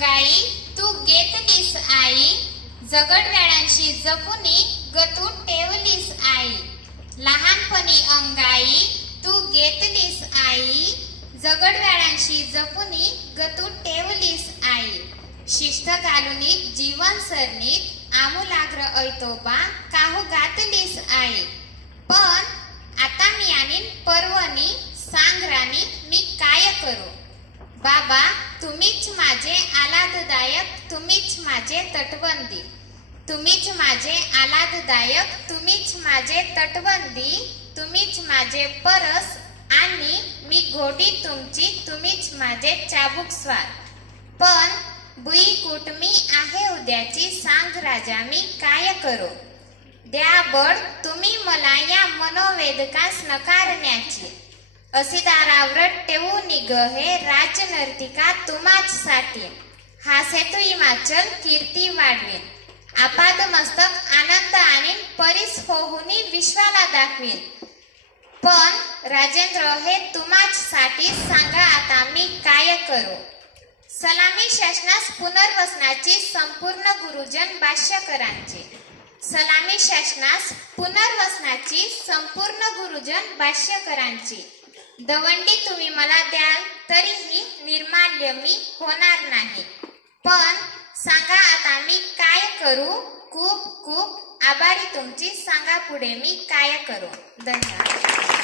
अंगाई तू घेतलीस आई, जगडव्याळांशी जपुनी गतू ठेवलीस आई। लहानपणी अंगाई तू घेतलीस आई, जगडव्याळांशी जपुनी गतू ठेवलीस आई। शिस्त घालुनी जीवन सरणीत आमूलाग्र ऐतोबा काहू घातलीस आई। पण आता मी आणीन पर्वणी, सांग राणी मी काय करू। बाबा तुम्हीच माझे आल्हाददायक, तुम्हीच माझे तटबंदी, तुम्हीच माझे आल्हाददायक, तुम्हीच माझे तटबंदी, तुम्हीच माझे परस आणि मी घोडी तुमची, तुम्हीच माझे चाबूक स्वार। पण भुईकूट मी आहे उद्याची, सांग राजा मी काय करू। द्या बळ तुम्ही मला या मनोवेदकास नकारण्याची, असी दारावर ठेवू निग हे राजनर्तिका तुम्हाच साठी। हासेतू हिमाचल कीर्ती वाढवेन, आपाद मस्तक आनंद आणीन, परीस होऊनी विश्वाला दाखवीन। पण राजेंद्र हे तुम्हाच साठी, सांगा आता मी काय करू। सलामी शासनास पुनर्वसनाची संपूर्ण गुरुजन भाष्यकरांची, सलामी शासनास पुनर्वसनाची संपूर्ण गुरुजन भाष्यकरांची। दवंडी तुम्ही मला द्याल तरीही निर्माल्य मी होणार नाही। पण सांगा आता मी काय करू। खूप खूप आभारी तुमची, सांगा पुढे मी काय करू। धन्यवाद।